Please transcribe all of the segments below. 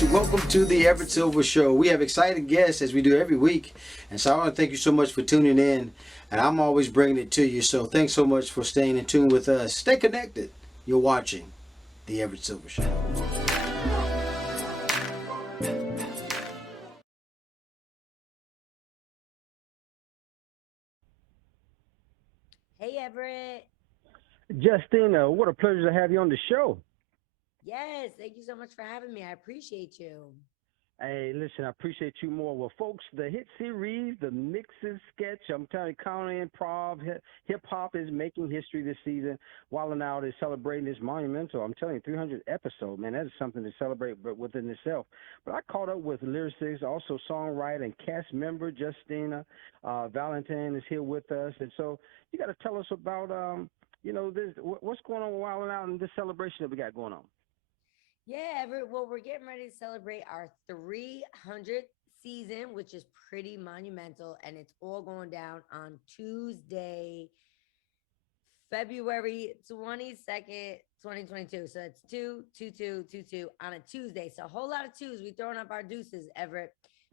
guys, welcome to the Everett Silver Show. We have exciting guests as we do every week, and so I want to thank you so much for tuning in, and I'm always bringing it to you, so thanks so much for staying in tune with us. Stay connected. You're watching the Everett Silver Show. Hey, Everett. Justina, what a pleasure to have you on the show. Yes, thank you so much for having me. I appreciate you. Hey, listen, I appreciate you more. Well, folks, the hit series, the Mixes sketch, I'm telling you, comedy improv, hip hop is making history this season. Wildin' Out is celebrating this monumental, I'm telling you, 300 episode, man, that is something to celebrate but within itself. But I caught up with lyricist, also songwriter and cast member Justina. Valentine is here with us. And so you got to tell us about, what's going on with Wildin' Out and this celebration that we got going on. Yeah, Everett. Well, we're getting ready to celebrate our 300th season, which is pretty monumental. And it's all going down on Tuesday, February 22nd, 2022. So it's 2 on a Tuesday. So a whole lot of twos. We throwing up our deuces, Everett.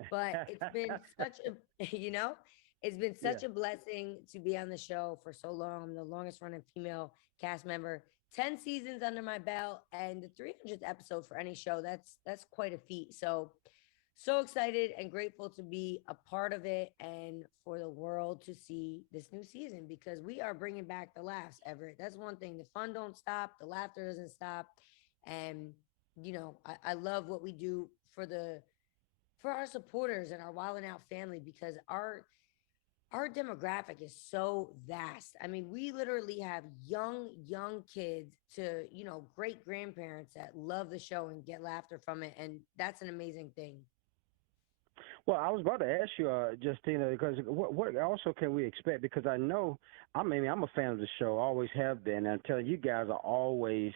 But it's been such a, it's been Yeah. such a blessing to be on the show for so long. I'm the longest running female cast member. 10 seasons under my belt and the 300th episode for any show. That's quite a feat. So excited and grateful to be a part of it and for the world to see this new season because we are bringing back the laughs, Everett. That's one thing. The fun don't stop, the laughter doesn't stop. And I love what we do for our supporters and our Wild and Out family because our demographic is so vast. I mean, we literally have young kids to, great grandparents that love the show and get laughter from it. And that's an amazing thing. Well, I was about to ask you, Justina, because what also can we expect? Because I know, I'm a fan of the show, always have been. And I tell you guys are always,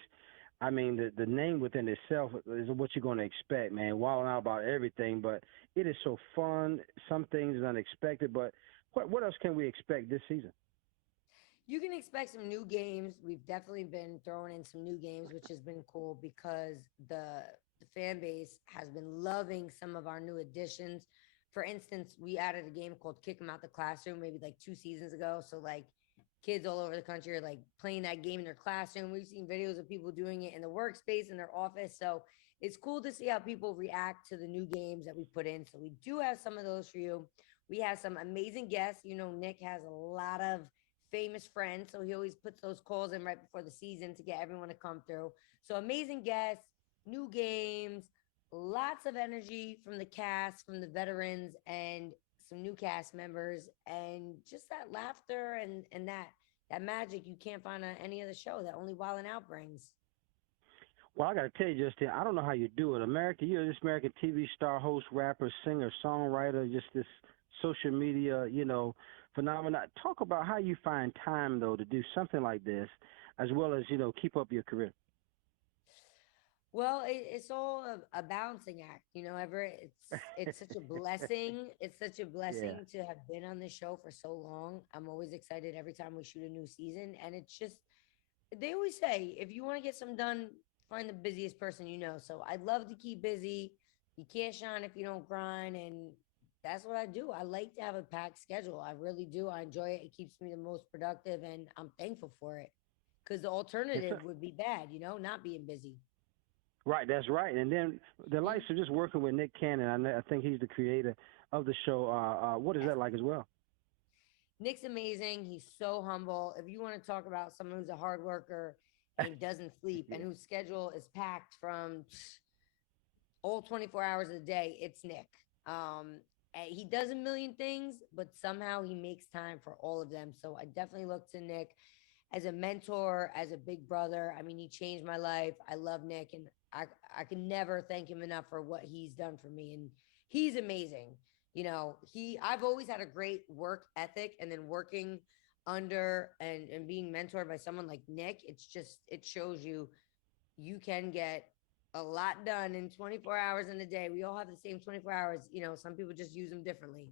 the name within itself is what you're going to expect, man. Wilding out about everything, but it is so fun. Some things is unexpected, but what else can we expect this season? You can expect some new games. We've definitely been throwing in some new games, which has been cool because the fan base has been loving some of our new additions. For instance, we added a game called Kick 'em Out the Classroom maybe like 2 seasons ago. So like kids all over the country are like playing that game in their classroom. We've seen videos of people doing it in the workspace in their office. So it's cool to see how people react to the new games that we put in. So we do have some of those for you. We have some amazing guests. Nick has a lot of famous friends, so he always puts those calls in right before the season to get everyone to come through. So amazing guests, new games, lots of energy from the cast, from the veterans, and some new cast members, and just that laughter and that magic you can't find on any other show that only Wild and Out brings. Well, I got to tell you, Justin, I don't know how you do it. You're this American TV star, host, rapper, singer, songwriter, just this social media, phenomena. Talk about how you find time, though, to do something like this, as well as, keep up your career. Well, it's all a balancing act, Everett. It's such a blessing. It's such a Yeah. blessing to have been on this show for so long. I'm always excited every time we shoot a new season, and it's just they always say if you want to get some done, find the busiest person you know. So I love to keep busy. You can't shine if you don't grind, and that's what I do. I like to have a packed schedule. I really do. I enjoy it. It keeps me the most productive, and I'm thankful for it. Because the Yes, alternative sir. would be bad, not being busy. Right, that's right. And then the likes of just working with Nick Cannon. I think he's the creator of the show. What is Yes. that like as well? Nick's amazing. He's so humble. If you want to talk about someone who's a hard worker and doesn't sleep Yeah. and whose schedule is packed from all 24 hours a day, it's Nick. And he does a million things, but somehow he makes time for all of them. So I definitely look to Nick as a mentor, as a big brother. I mean, he changed my life. I love Nick, and I can never thank him enough for what he's done for me. And he's amazing. I've always had a great work ethic, and then working under and being mentored by someone like Nick, it shows you can get a lot done in 24 hours in a day. We all have the same 24 hours. Some people just use them differently.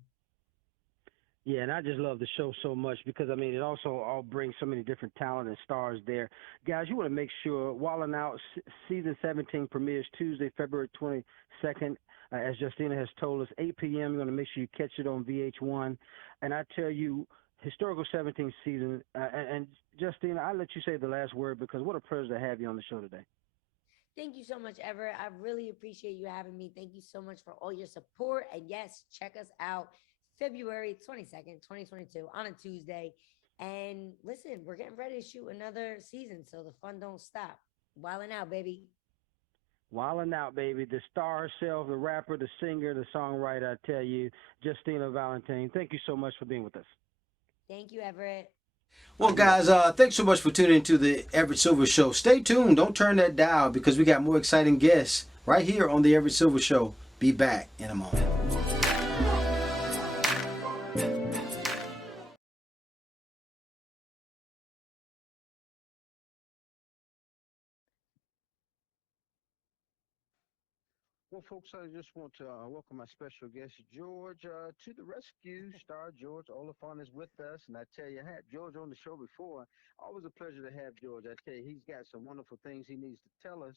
Yeah, and I just love the show so much because I mean it also all brings so many different talent and stars there. Guys, you want to make sure Wildin' Out season 17 premieres Tuesday, February 22nd. As Justina has told us, 8 p.m. You're going to make sure you catch it on VH1. And I tell you, historical 17th season. And Justina, I'll let you say the last word because what a pleasure to have you on the show today. Thank you so much, Everett. I really appreciate you having me. Thank you so much for all your support. And yes, check us out February 22nd, 2022 on a Tuesday. And listen, we're getting ready to shoot another season, so the fun don't stop. Wilding out, baby. Wildin' Out, baby. The star herself, the rapper, the singer, the songwriter, I tell you, Justina Valentine. Thank you so much for being with us. Thank you, Everett. Well, You're guys, welcome. thanks so much for tuning into the Everett Silver Show. Stay tuned. Don't turn that dial because we got more exciting guests right here on the Everett Silver Show. Be back in a moment. Well, folks, I just want to welcome my special guest, George, to the rescue. Star George Oliphant is with us, and I tell you, I had George on the show before. Always a pleasure to have George. I tell you, he's got some wonderful things he needs to tell us,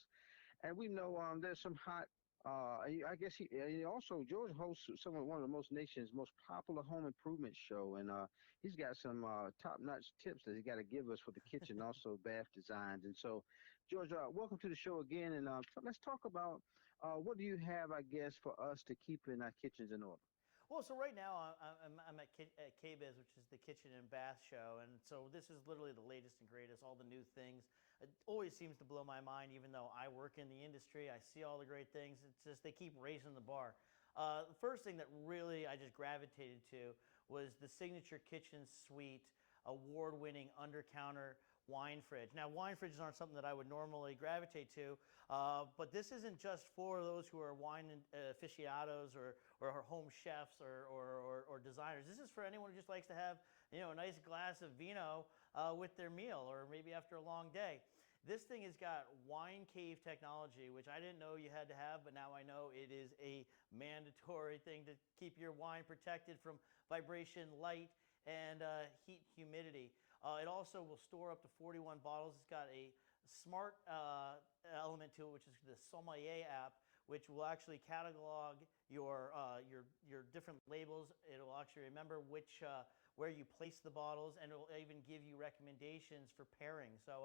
and we know there's some hot. I guess he also George hosts one of the most nation's most popular home improvement show, and he's got some top-notch tips that he got to give us for the kitchen, also bath designs. And so, George, welcome to the show again, and let's talk about what do you have, I guess, for us to keep in our kitchens in order? Well, so right now I'm at KBiz, which is the kitchen and bath show, and so this is literally the latest and greatest, all the new things. It always seems to blow my mind, even though I work in the industry. I see all the great things. It's just they keep raising the bar. The first thing that really I just gravitated to was the Signature Kitchen Suite award-winning under-counter wine fridge. Now, wine fridges aren't something that I would normally gravitate to, but this isn't just for those who are wine aficionados or home chefs or designers. This is for anyone who just likes to have a nice glass of vino with their meal or maybe after a long day. This thing has got wine cave technology, which I didn't know you had to have, but now I know it is a mandatory thing to keep your wine protected from vibration, light, and heat, humidity. It also will store up to 41 bottles. It's got a smart element to it, which is the Sommelier app, which will actually catalog your different labels. It will actually remember where you place the bottles, and it will even give you recommendations for pairing. So,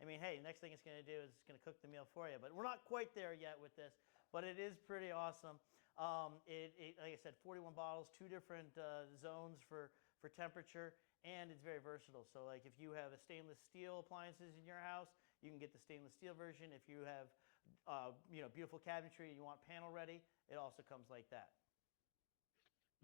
I mean, hey, next thing it's going to do is it's going to cook the meal for you. But we're not quite there yet with this, but it is pretty awesome. Like I said, 41 bottles, two different zones for temperature, and it's very versatile. So, like if you have a stainless steel appliances in your house, you can get the stainless steel version. If you have, beautiful cabinetry and you want panel ready, it also comes like that.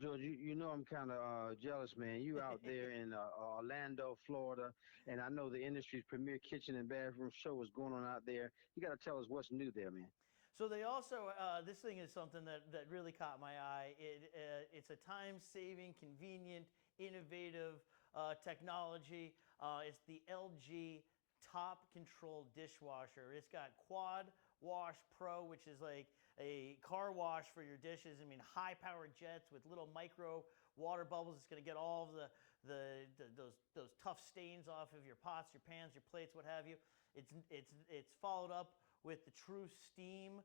George, you know I'm kind of jealous, man. You out there in Orlando, Florida, and I know the industry's premier kitchen and bathroom show is going on out there. You got to tell us what's new there, man. So they also, this thing is something that really caught my eye. It's a time-saving, convenient, innovative technology. It's the LG Top Control Dishwasher. It's got Quad Wash Pro, which is like a car wash for your dishes. I mean, high-powered jets with little micro water bubbles. It's going to get all of those tough stains off of your pots, your pans, your plates, what have you. It's followed up with the True Steam,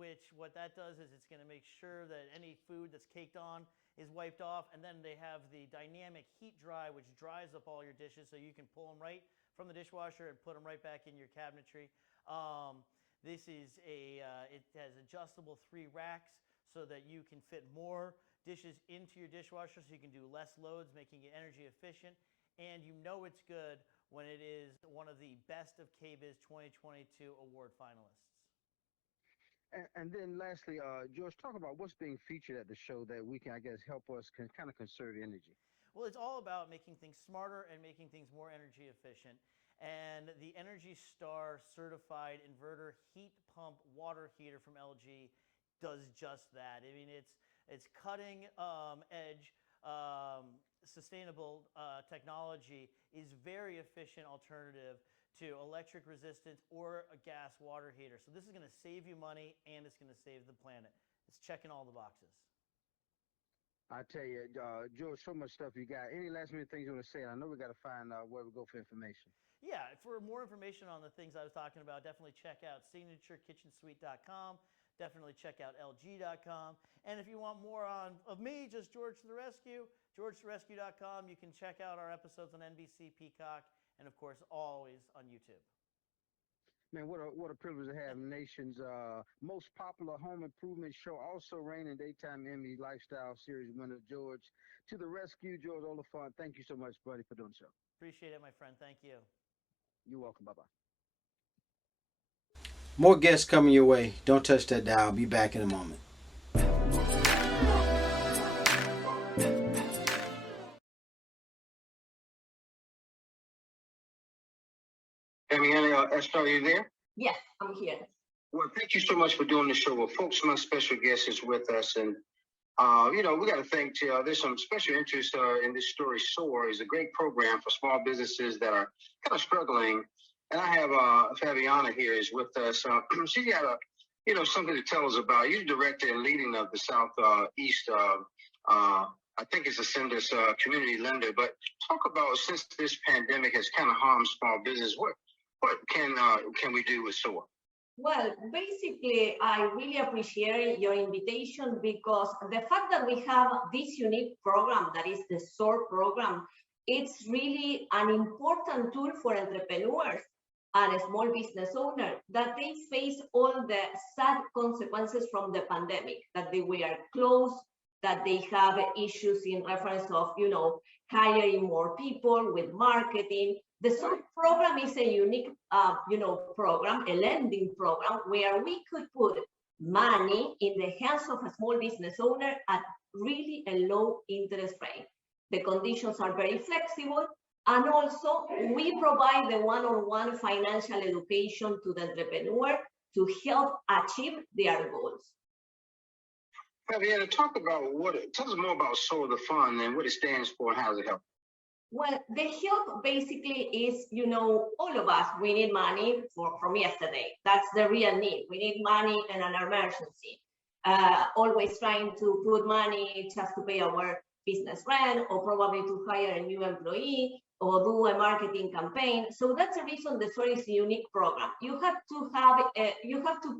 which what that does is it's going to make sure that any food that's caked on is wiped off. And then they have the dynamic heat dry, which dries up all your dishes so you can pull them right from the dishwasher and put them right back in your cabinetry. This is it has adjustable 3 racks so that you can fit more dishes into your dishwasher so you can do less loads, making it energy efficient. And you know it's good when it is one of the best of KBiz 2022 award finalists. And then lastly, George, talk about what's being featured at the show that we can, I guess, help us kind of conserve energy. Well, it's all about making things smarter and making things more energy efficient. And the Energy Star certified inverter heat pump water heater from LG does just that. I mean, it's cutting edge sustainable technology is very efficient alternative to electric resistance or a gas water heater. So this is going to save you money and it's going to save the planet. It's checking all the boxes. I tell you, George, so much stuff you got. Any last minute things you want to say? I know we got to find out where we go for information. Yeah, for more information on the things I was talking about, definitely check out signaturekitchensuite.com. Definitely check out lg.com. And if you want more of me, just George to the Rescue, georgetotherescue.com. You can check out our episodes on NBC, Peacock, and of course, always on YouTube. Man, what a privilege to have nation's most popular home improvement show, also reigning daytime Emmy lifestyle series winner, George to the Rescue, George Oliphant. Thank you so much, buddy, for doing so. Appreciate it, my friend. Thank you. You're welcome. Bye-bye. More guests coming your way. Don't touch that dial. I'll be back in a moment. Esther, are you there? Yes, I'm here. Well, thank you so much for doing the show. Well, folks, my special guest is with us, and we got to thank. There's some special interest in this story. SOAR is a great program for small businesses that are kind of struggling. And I have Fabriana here is with us. She got something to tell us about. You're director and leading of the Southeast. I think it's a Ascendus community lender. But talk about, since this pandemic has kind of harmed small business, what can we do with SOAR? Well, basically, I really appreciate your invitation, because the fact that we have this unique program, that is the SOAR program, it's really an important tool for entrepreneurs and small business owners, that they face all the sad consequences from the pandemic, that they were closed, that they have issues in reference of, hiring more people with marketing. The SOAR program is a unique, program, a lending program, where we could put money in the hands of a small business owner at really a low interest rate. The conditions are very flexible, and also we provide the one-on-one financial education to the entrepreneur to help achieve their goals. Fabiana, tell us more about SOAR, the fund, and what it stands for and how does it help? Well, the help basically is, all of us, we need money from yesterday. That's the real need. We need money in an emergency. Always trying to put money just to pay our business rent, or probably to hire a new employee, or do a marketing campaign. So that's the reason the SOAR is a unique program. You have to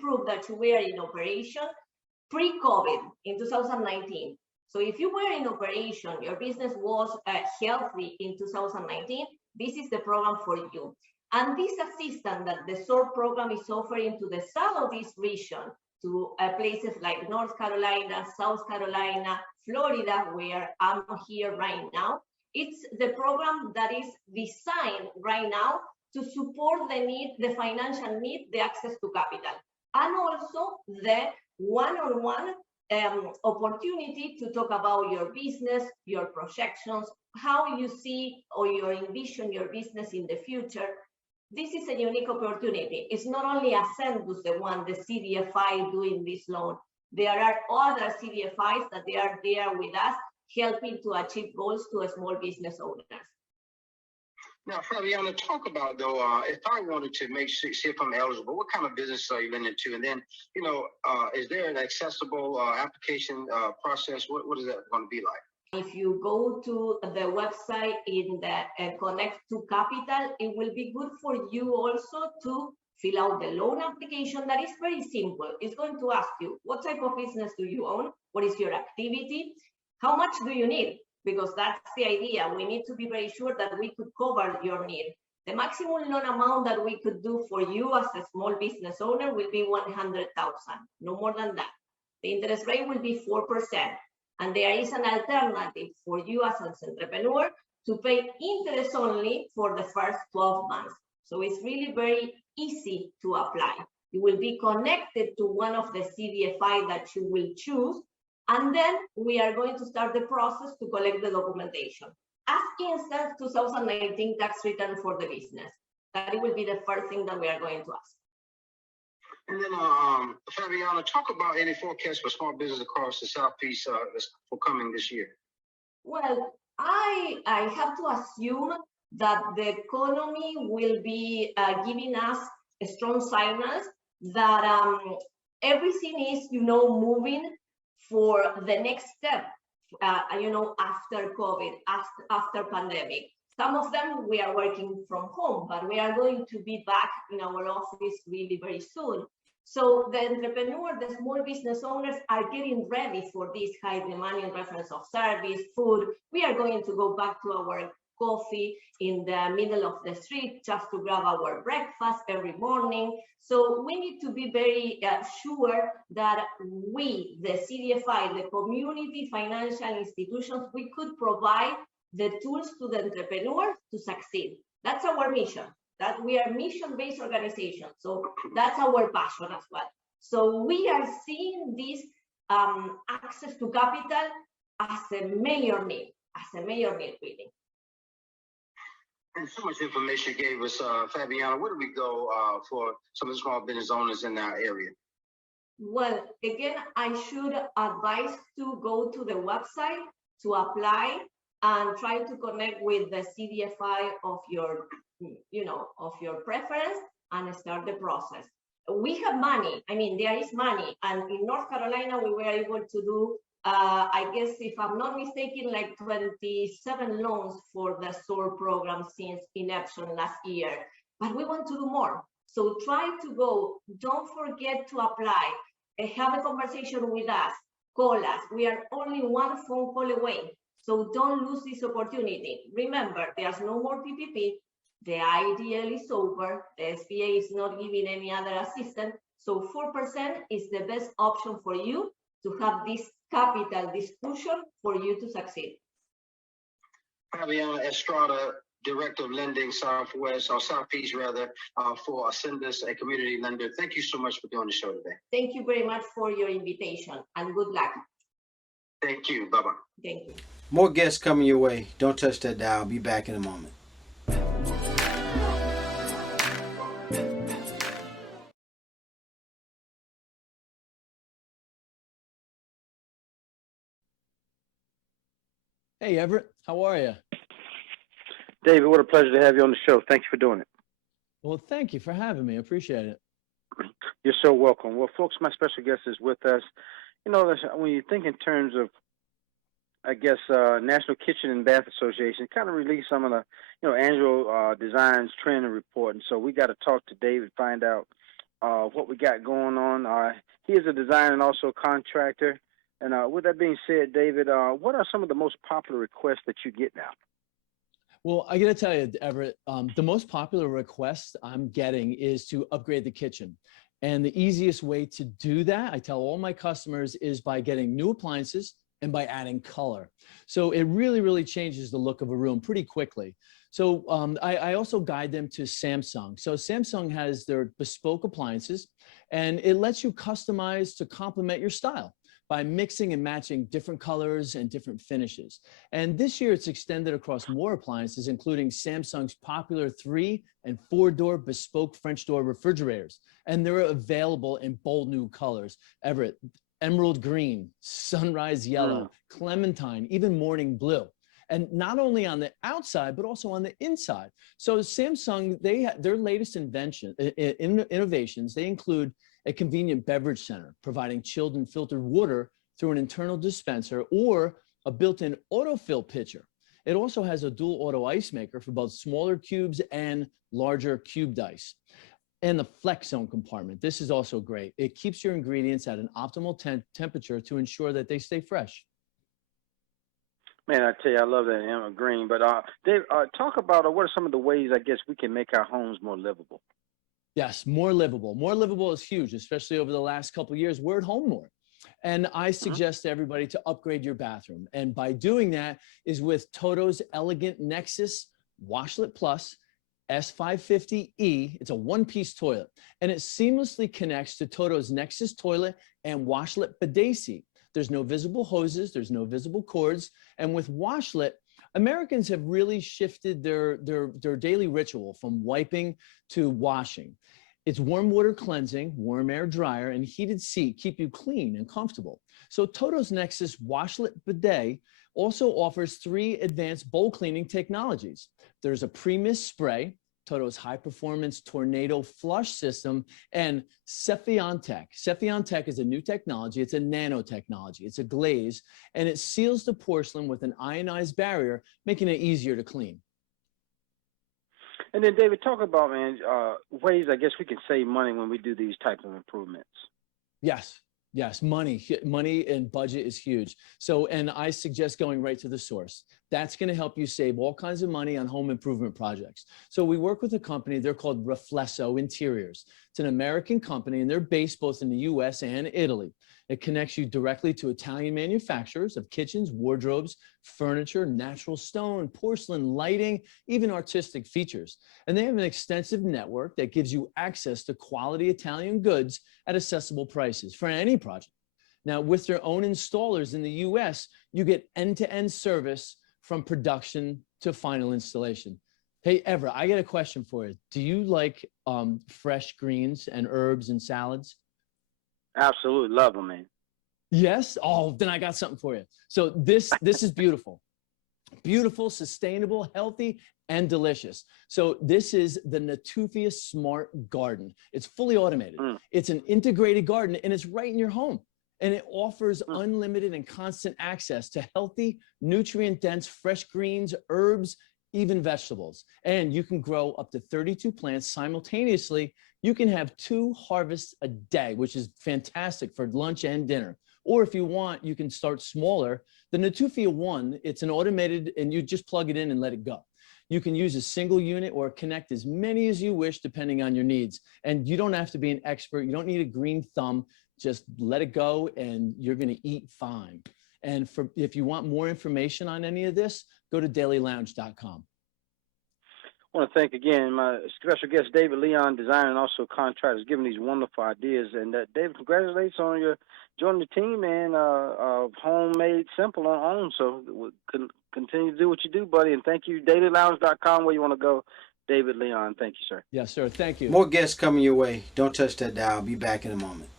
prove that you were in operation pre-COVID in 2019. So if you were in operation, your business was healthy in 2019, this is the program for you. And this assistance that the SOAR program is offering to the Southeast region, to places like North Carolina, South Carolina, Florida, where I'm here right now, it's the program that is designed right now to support the financial need, the access to capital, and also the one-on-one opportunity to talk about your business, your projections, how you see or you envision your business in the future. This is a unique opportunity. It's not only Ascendus, the CDFI doing this loan. There are other CDFIs that they are there with us, helping to achieve goals to small business owners. Now, Fabiana, talk about, though, if I wanted to see if I'm eligible, what kind of business are you lending to? And then, is there an accessible application process? What is that going to be like? If you go to the website in the Connect to Capital, it will be good for you also to fill out the loan application. That is very simple. It's going to ask you, what type of business do you own? What is your activity? How much do you need? Because that's the idea. We need to be very sure that we could cover your need. The maximum loan amount that we could do for you as a small business owner will be $100,000, no more than that. The interest rate will be 4%. And there is an alternative for you as an entrepreneur to pay interest only for the first 12 months. So it's really very easy to apply. You will be connected to one of the CDFI that you will choose, and then we are going to start the process to collect the documentation. As instant 2019 tax return for the business. That will be the first thing that we are going to ask. And then, Fabiana, talk about any forecasts for small business across the Southeast for coming this year. Well, I have to assume that the economy will be giving us a strong signals that everything is, moving for the next step. after COVID, after pandemic. Some of them we are working from home, but we are going to be back in our office really very soon. So the entrepreneur, the small business owners are getting ready for this high demand in reference of service, food. We are going to go back to our coffee in the middle of the street just to grab our breakfast every morning. So we need to be very sure that we, the CDFI, the community financial institutions, we could provide the tools to the entrepreneur to succeed. That's our mission. That we are mission-based organization. So that's our passion as well. So we are seeing this access to capital as a major need, really. And so much information you gave us, Fabiana. Where do we go for some of the small business owners in our area? Well, again, I should advise to go to the website to apply and try to connect with the CDFI of your, of your preference and start the process. We have money. I mean, there is money. And in North Carolina, we were able to do, I guess, if I'm not mistaken, like 27 loans for the SOAR program since inception last year. But we want to do more. So try to go. Don't forget to apply. Have a conversation with us. Call us. We are only one phone call away. So don't lose this opportunity. Remember, there's no more PPP. The IDL is over. The SBA is not giving any other assistance. So 4% is the best option for you to have this capital, this cushion for you to succeed. Fabiana Estrada, Director of Lending Southwest, or Southeast rather, for Ascendus, a community lender. Thank you so much for doing the show today. Thank you very much for your invitation and good luck. Thank you. Bye-bye. Thank you. More guests coming your way. Don't touch that dial. I'll be back in a moment. Hey, Everett, how are you? David, what a pleasure to have you on the show. Thank you for doing it. Well, thank you for having me. I appreciate it. You're so welcome. Well, folks, my special guest is with us. You know, when you think in terms of, I guess, National Kitchen and Bath Association kind of released some of the, annual designs trend and report. And so we got to talk to David, find out what we got going on. He is a designer and also a contractor. And with that being said, David, what are some of the most popular requests that you get now? Well, I got to tell you, Everett, the most popular request I'm getting is to upgrade the kitchen. And the easiest way to do that, I tell all my customers, is by getting new appliances and by adding color. So it really, really changes the look of a room pretty quickly. So I also guide them to Samsung. So Samsung has their bespoke appliances, and it lets you customize to complement your style by mixing and matching different colors and different finishes. And this year it's extended across more appliances, including Samsung's popular 3- and 4-door bespoke French door refrigerators. And they're available in bold new colors. Everett, emerald green, sunrise yellow, clementine, even morning blue. And not only on the outside, but also on the inside. So Samsung, their latest innovations, they include a convenient beverage center, providing chilled and filtered water through an internal dispenser or a built-in autofill pitcher. It also has a dual auto ice maker for both smaller cubes and larger cubed ice. And the flex zone compartment. This is also great. It keeps your ingredients at an optimal temperature to ensure that they stay fresh. Man, I tell you, I love that emerald green. But Dave, talk about what are some of the ways, I guess, we can make our homes more livable? Yes, more livable. More livable is huge, especially over the last couple of years. We're at home more. And I suggest to everybody to upgrade your bathroom. And by doing that is with Toto's Elegant Nexus Washlet Plus S550E. It's a one-piece toilet. And it seamlessly connects to Toto's Nexus toilet and Washlet bidet seat. There's no visible hoses. There's no visible cords. And with Washlet, Americans have really shifted their daily ritual from wiping to washing. It's warm water cleansing, warm air dryer, and heated seat keep you clean and comfortable. So Toto's Nexus Washlet Bidet also offers 3 advanced bowl cleaning technologies. There's a pre-mist spray, Toto's high performance tornado flush system, and Cephion-Tec. Cephion-Tec is a new technology. It's a nanotechnology. It's a glaze, and it seals the porcelain with an ionized barrier, making it easier to clean. And then, David, talk about, man, ways I guess we can save money when we do these types of improvements. Yes, money and budget is huge. So, and I suggest going right to the source. That's going to help you save all kinds of money on home improvement projects. So we work with a company, they're called Reflesso Interiors. It's an American company, and they're based both in the US and Italy. It connects you directly to Italian manufacturers of kitchens, wardrobes, furniture, natural stone, porcelain, lighting, even artistic features. And they have an extensive network that gives you access to quality Italian goods at accessible prices for any project. Now, with their own installers in the US, you get end-to-end service from production to final installation. Hey, Everett, I got a question for you. Do you like fresh greens and herbs and salads? Absolutely. Love them, man. Yes? Oh, then I got something for you. So this is beautiful. Beautiful, sustainable, healthy, and delicious. So this is the Natufia Smart Garden. It's fully automated. It's an integrated garden, and it's right in your home. And it offers unlimited and constant access to healthy, nutrient-dense, fresh greens, herbs, even vegetables. And you can grow up to 32 plants simultaneously. You can have 2 harvests a day, which is fantastic for lunch and dinner. Or if you want, you can start smaller. The Natufia One, it's an automated, and you just plug it in and let it go. You can use a single unit or connect as many as you wish, depending on your needs. And you don't have to be an expert. You don't need a green thumb. Just let it go, and you're going to eat fine. And if you want more information on any of this, go to dailylounge.com. I want to thank again my special guest, David Leon, designer and also contractor, giving these wonderful ideas. And David, congratulations on your joining the team, man, of Homemade Simple on OWN. So we'll continue to do what you do, buddy. And thank you, dailylounge.com, where you want to go. David Leon, thank you, sir. Yes, sir. Thank you. More guests coming your way. Don't touch that dial. Be back in a moment.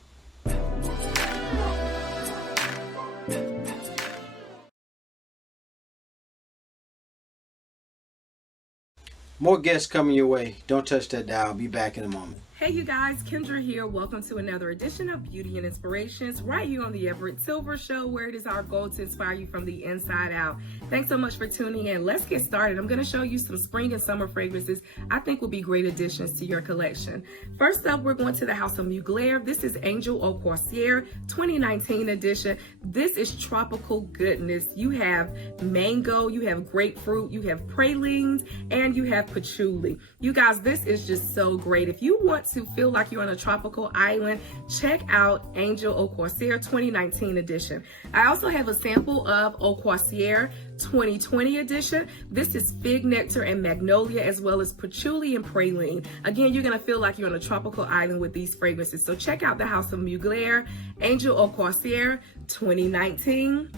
More guests coming your way. Don't touch that dial. Be back in a moment. Hey you guys, Kendra here. Welcome to another edition of Beauty and Inspirations right here on the Everett Silver Show, where it is our goal to inspire you from the inside out. Thanks so much for tuning in. Let's get started. I'm going to show you some spring and summer fragrances I think will be great additions to your collection. First up, we're going to the House of Mugler. This is Angel Au Corsaire 2019 edition. This is tropical goodness. You have mango, you have grapefruit, you have pralines, and you have patchouli. You guys, this is just so great. If you want to feel like you're on a tropical island, check out Angel Au Corsaire 2019 edition. I also have a sample of Au Corsaire 2020 edition. This is fig nectar and magnolia, as well as patchouli and praline. Again, you're going to feel like you're on a tropical island with these fragrances. So check out the House of Mugler, Angel Au Corsaire 2019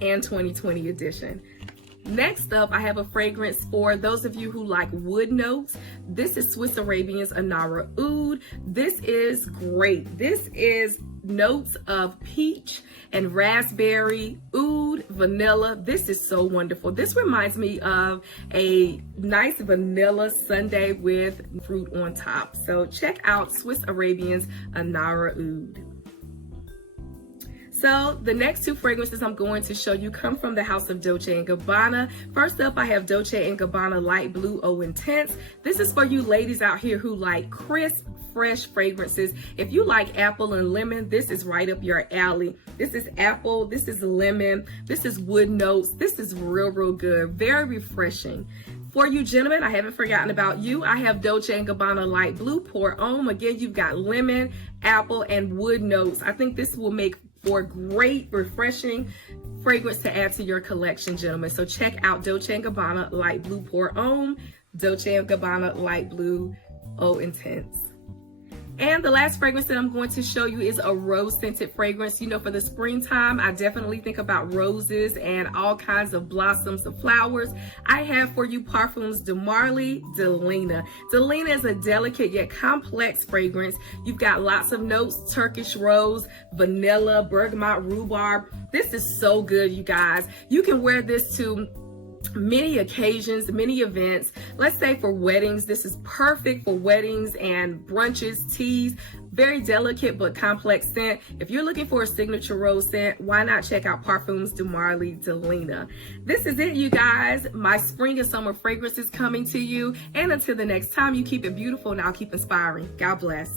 and 2020 edition. Next up, I have a fragrance for those of you who like wood notes. This is Swiss Arabian's Anara Oud. This is great. This is notes of peach and raspberry, oud, vanilla. This is so wonderful. This reminds me of a nice vanilla sundae with fruit on top. So check out Swiss Arabian's Anara Oud. So the next 2 fragrances I'm going to show you come from the house of Dolce & Gabbana. First up, I have Dolce & Gabbana Light Blue Eau Intense. This is for you ladies out here who like crisp, fresh fragrances. If you like apple and lemon, this is right up your alley. This is apple, this is lemon, this is wood notes. This is real good, very refreshing. For you gentlemen, I haven't forgotten about you. I have Dolce & Gabbana Light Blue Pour Homme. Again, you've got lemon, apple, and wood notes. I think this will make for great, refreshing fragrance to add to your collection, gentlemen. So check out Dolce & Gabbana Light Blue Pour Homme, Dolce & Gabbana Light Blue Eau Intense. And the last fragrance that I'm going to show you is a rose-scented fragrance. You know, for the springtime, I definitely think about roses and all kinds of blossoms of flowers. I have for you Parfums de Marly Delina. Delina is a delicate yet complex fragrance. You've got lots of notes: Turkish rose, vanilla, bergamot, rhubarb. This is so good, you guys. You can wear this to many occasions, many events. Let's say for weddings, this is perfect for weddings and brunches, teas. Very delicate but complex scent. If you're looking for a signature rose scent, why not check out Parfums de Marly de Lena. This is it, you guys. My spring and summer fragrance is coming to you. And until the next time, you keep it beautiful and I'll keep inspiring. God bless.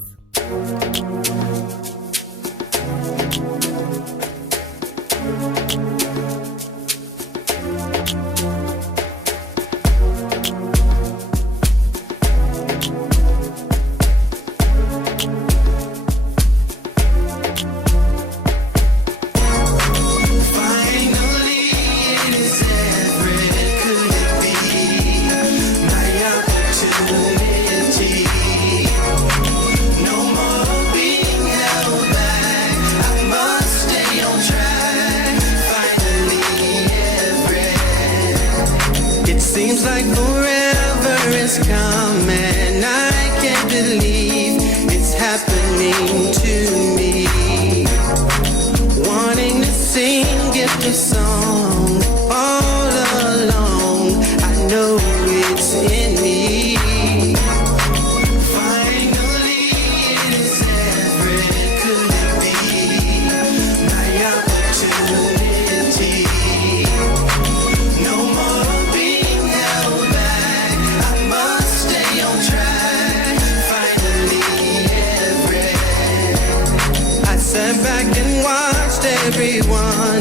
Seems like forever is coming. I can't believe it's happening to me. Wanting to sing it the song all along. I know it's in me. Finally, it is Everett. Could it be my opportunity? No more. Sat back and watched everyone